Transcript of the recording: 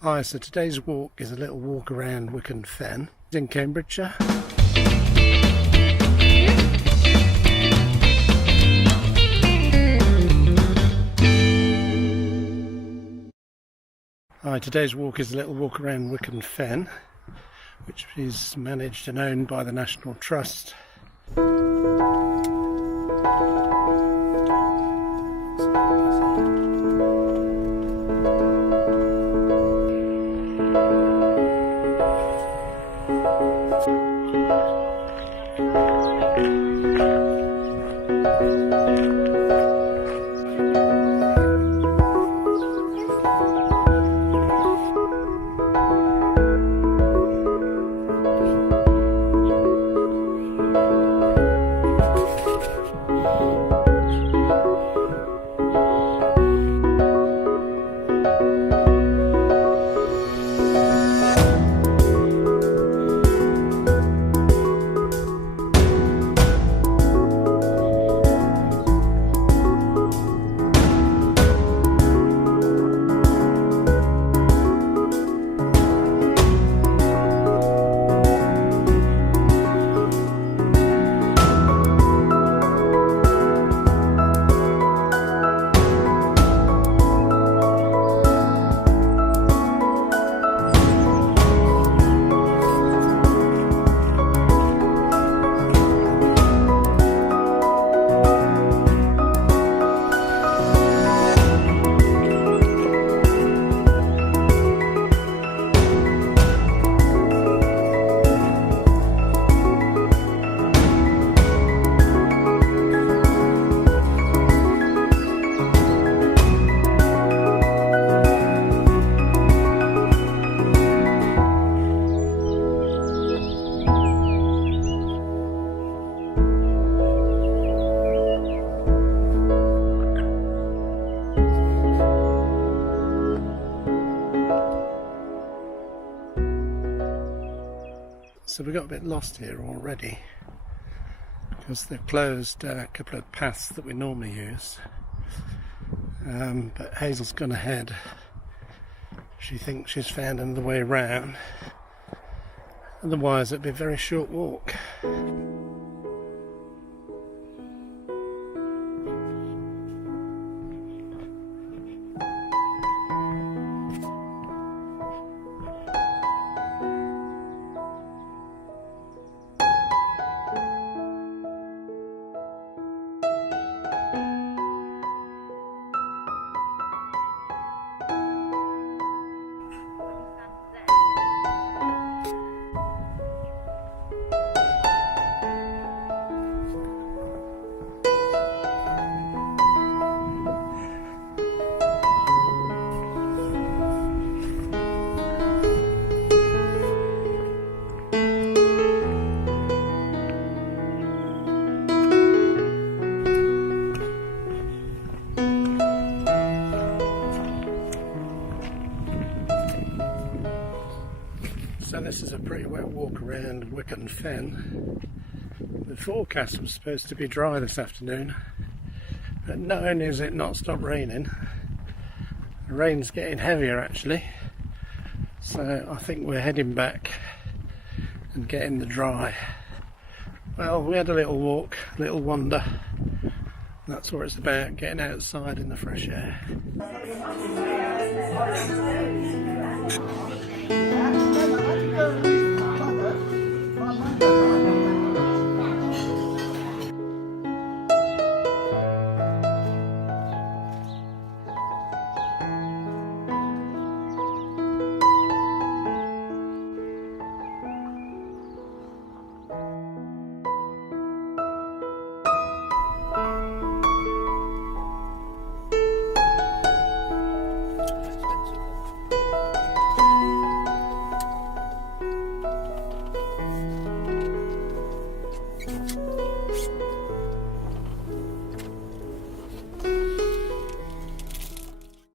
Hi, so today's walk is a little walk around Wicken Fen in Cambridgeshire. Hi, today's walk is a little walk around Wicken Fen, which is managed and owned by the National Trust. So we got a bit lost here already because they've closed a couple of paths that we normally use, but Hazel's gone ahead. She thinks she's found another way round, otherwise it'd be a very short walk. So this is a pretty wet walk around Wicken Fen. The forecast was supposed to be dry this afternoon, but not only has it not stopped raining, the rain's getting heavier actually. So I think we're heading back and getting the dry. Well, we had a little walk, a little wander. That's what it's about, getting outside in the fresh air. Thank you.